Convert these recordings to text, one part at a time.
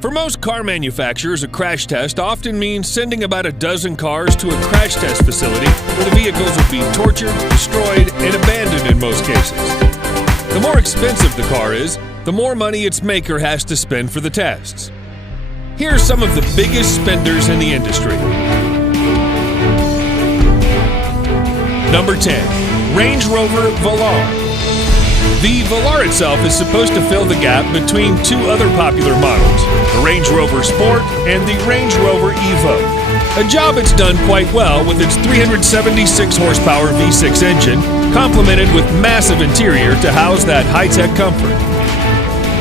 For most car manufacturers, a crash test often means sending about a dozen cars to a crash test facility where the vehicles will be tortured, destroyed, and abandoned in most cases. The more expensive the car is, the more money its maker has to spend for the tests. Here are some of the biggest spenders in the industry. Number 10. Range Rover Velar. The Velar itself is supposed to fill the gap between two other popular models, the Range Rover Sport and the Range Rover Evo. A job it's done quite well with its 376 horsepower V6 engine, complemented with massive interior to house that high-tech comfort.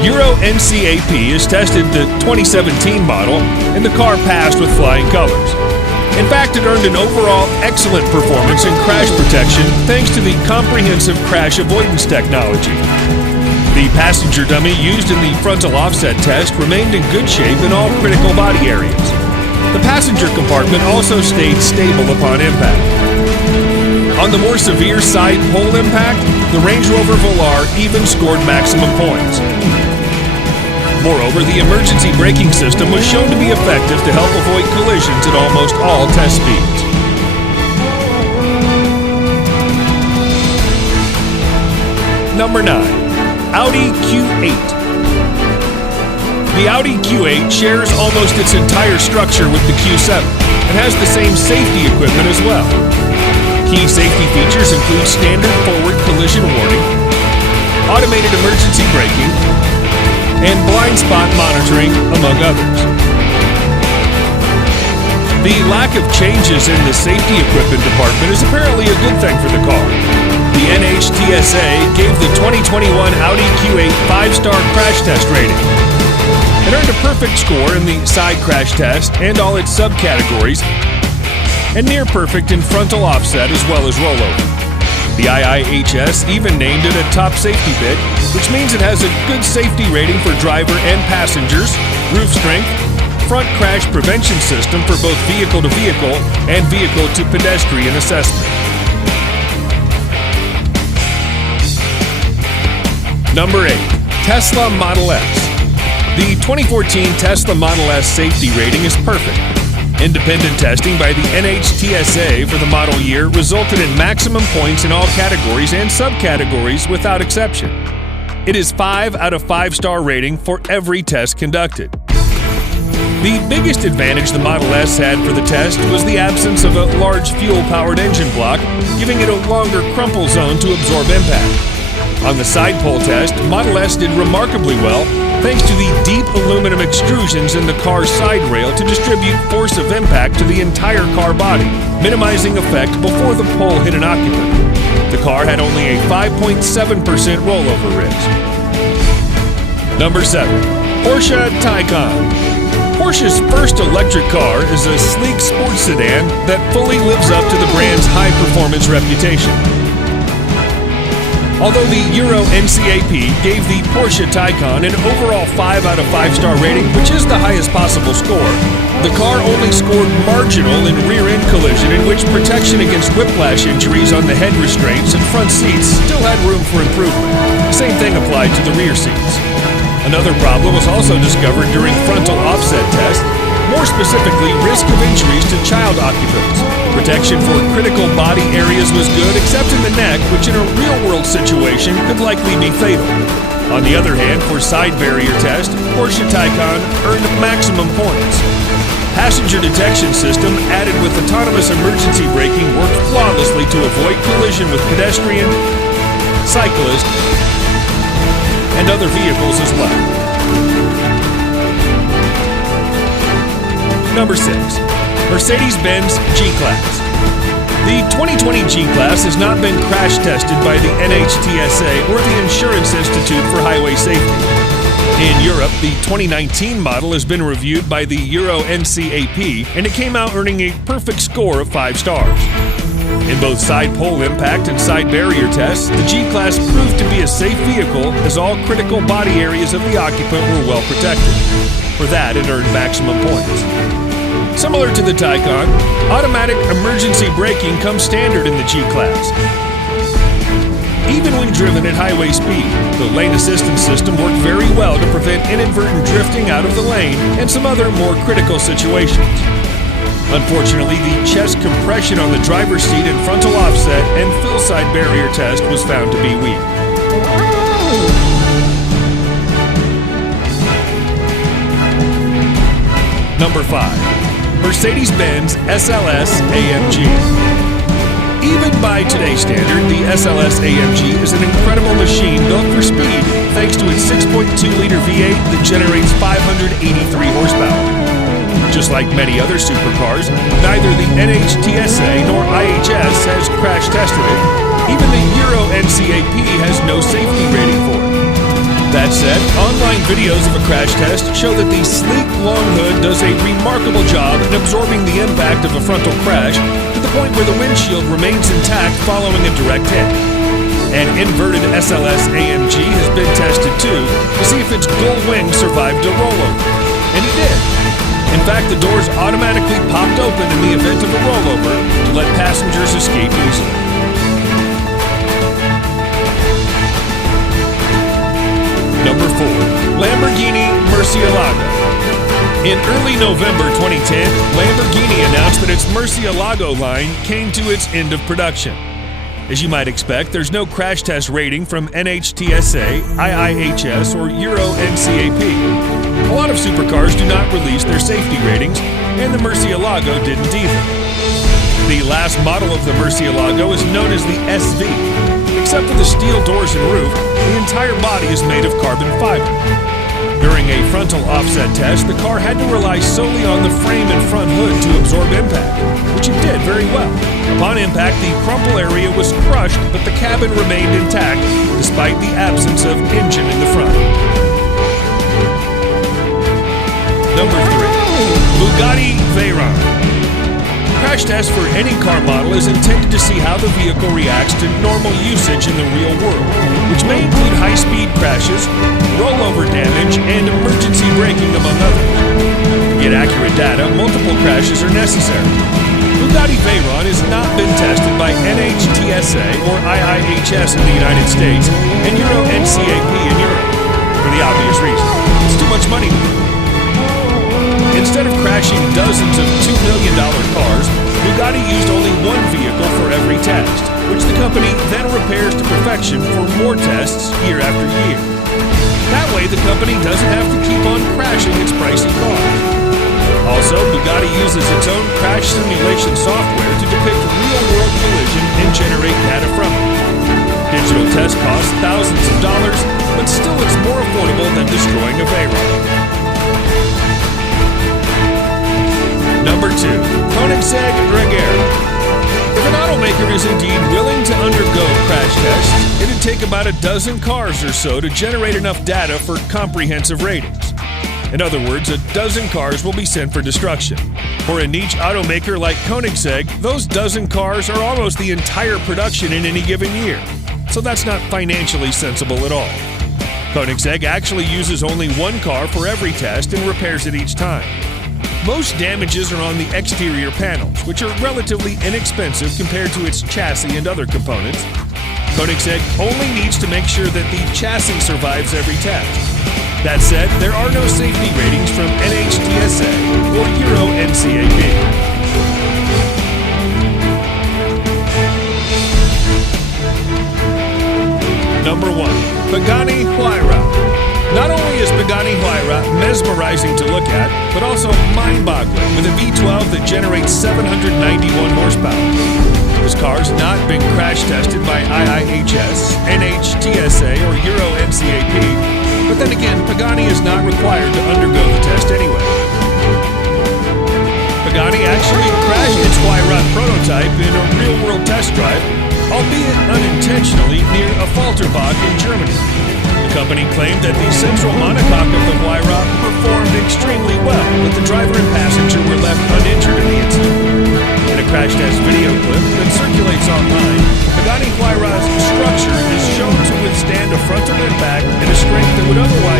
Euro NCAP has tested the 2017 model, and the car passed with flying colors. In fact, it earned an overall excellent performance in crash protection thanks to the comprehensive crash avoidance technology. The passenger dummy used in the frontal offset test remained in good shape in all critical body areas. The passenger compartment also stayed stable upon impact. On the more severe side pole impact, the Range Rover Velar even scored maximum points. Moreover, the emergency braking system was shown to be effective to help avoid collisions at almost all test speeds. Number 9. Audi Q8. The Audi Q8 shares almost its entire structure with the Q7 and has the same safety equipment as well. Key safety features include standard forward collision warning, automated emergency braking, and blind spot monitoring, among others. The lack of changes in the safety equipment department is apparently a good thing for the car. The NHTSA gave the 2021 Audi Q8 5-star crash test rating. It earned a perfect score in the side crash test and all its subcategories, and near perfect in frontal offset as well as rollover. The IIHS even named it a top safety bid, which means it has a good safety rating for driver and passengers, roof strength, front crash prevention system for both vehicle-to-vehicle and vehicle-to-pedestrian assessment. Number 8. Tesla Model S. The 2014 Tesla Model S safety rating is perfect. Independent testing by the NHTSA for the model year resulted in maximum points in all categories and subcategories without exception. It is 5 out of 5-star rating for every test conducted. The biggest advantage the Model S had for the test was the absence of a large fuel-powered engine block, giving it a longer crumple zone to absorb impact. On the side pole test, Model S did remarkably well thanks to the deep aluminum extrusions in the car's side rail to distribute force of impact to the entire car body, minimizing effect before the pole hit an occupant. The car had only a 5.7% rollover risk. Number 7. Porsche Taycan. Porsche's first electric car is a sleek sports sedan that fully lives up to the brand's high-performance reputation. Although the Euro NCAP gave the Porsche Taycan an overall 5 out of 5-star rating, which is the highest possible score, the car only scored marginal in rear-end collision, in which protection against whiplash injuries on the head restraints and front seats still had room for improvement. Same thing applied to the rear seats. Another problem was also discovered during frontal offset tests, more specifically risk of injuries to child occupants. Protection for critical body areas was good, except in the neck, which in a real-world situation could likely be fatal. On the other hand, for side barrier test, Porsche Taycan earned maximum points. Passenger detection system added with autonomous emergency braking worked flawlessly to avoid collision with pedestrian, cyclist, and other vehicles as well. Number 6. Mercedes-Benz G-Class. The 2020 G-Class has not been crash tested by the NHTSA or the Insurance Institute for Highway Safety. In Europe, the 2019 model has been reviewed by the Euro NCAP, and it came out earning a perfect score of 5 stars. In both side pole impact and side barrier tests, the G-Class proved to be a safe vehicle as all critical body areas of the occupant were well protected. For that, it earned maximum points. Similar to the Taycan, automatic emergency braking comes standard in the G-Class. Even when driven at highway speed, the lane assistance system worked very well to prevent inadvertent drifting out of the lane and some other more critical situations. Unfortunately, the chest compression on the driver's seat and frontal offset and fill side barrier test was found to be weak. Number 5. Mercedes-Benz SLS AMG. Even by today's standard, the SLS AMG is an incredible machine built for speed thanks to its 6.2-liter V8 that generates 583 horsepower. Just like many other supercars, neither the NHTSA nor IHS has crash tested it. Even the Euro NCAP has no safety rating for it. That said, online videos of a crash test show that the sleek long hood does a remarkable job in absorbing the impact of a frontal crash to the point where the windshield remains intact following a direct hit. An inverted SLS AMG has been tested too to see if its gull wing survived a rollover, and it did. In fact, the doors automatically popped open in the event of a rollover to let passengers escape easily. Number 4. Lamborghini Murcielago. In early November 2010, Lamborghini announced that its Murcielago line came to its end of production. As you might expect, there's no crash test rating from NHTSA, IIHS, or Euro NCAP. A lot of supercars do not release their safety ratings, and the Murcielago didn't either. The last model of the Murcielago is known as the SV. Except for the steel doors and roof, the entire body is made of carbon fiber. During a frontal offset test, the car had to rely solely on the frame and front hood to absorb impact, which it did very well. Upon impact, the crumple area was crushed, but the cabin remained intact despite the absence of engine in the front. Number 3. Bugatti Veyron. Crash test for any car model is intended to see how the vehicle reacts to normal usage in the real world, which may include high-speed crashes, rollover damage, and emergency braking, among others. To get accurate data, multiple crashes are necessary. Bugatti Veyron has not been tested by NHTSA or IIHS in the United States and Euro NCAP in Europe, for the obvious reason: it's too much money to lose. Instead of crashing dozens of $2 million cars, Bugatti used only one vehicle for every test, which the company then repairs to perfection for more tests year after year. That way, the company doesn't have to keep on crashing its pricey cars. Also, Bugatti uses its own crash simulation software to depict real-world collision and generate data from it. Digital tests cost thousands of dollars, but still it's more affordable than destroying a Veyron. Number 2. Koenigsegg Regera. If an automaker is indeed willing to undergo crash tests, it'd take about a dozen cars or so to generate enough data for comprehensive ratings. In other words, a dozen cars will be sent for destruction. For a niche automaker like Koenigsegg, those dozen cars are almost the entire production in any given year. So that's not financially sensible at all. Koenigsegg actually uses only one car for every test and repairs it each time. Most damages are on the exterior panels, which are relatively inexpensive compared to its chassis and other components. Koenigsegg only needs to make sure that the chassis survives every test. That said, there are no safety ratings from NHTSA or Euro NCAP. Number 1. Pagani Huayra. Not only is Pagani Huayra mesmerizing to look at, but also mind-boggling with a V12 that generates 791 horsepower. This car's not been crash tested by IIHS, NHTSA, or Euro NCAP, but then again, Pagani is not required to undergo the test anyway. Pagani actually crashed its Huayra prototype in a real-world test drive, albeit unintentionally, near a Falterbach in Germany. The company claimed that the central monocoque of the Huayra performed extremely well, but the driver and passenger were left uninjured in the incident. In a crash test video clip that circulates online, Pagani Huayra's structure is shown to withstand a frontal impact at a strength that would otherwise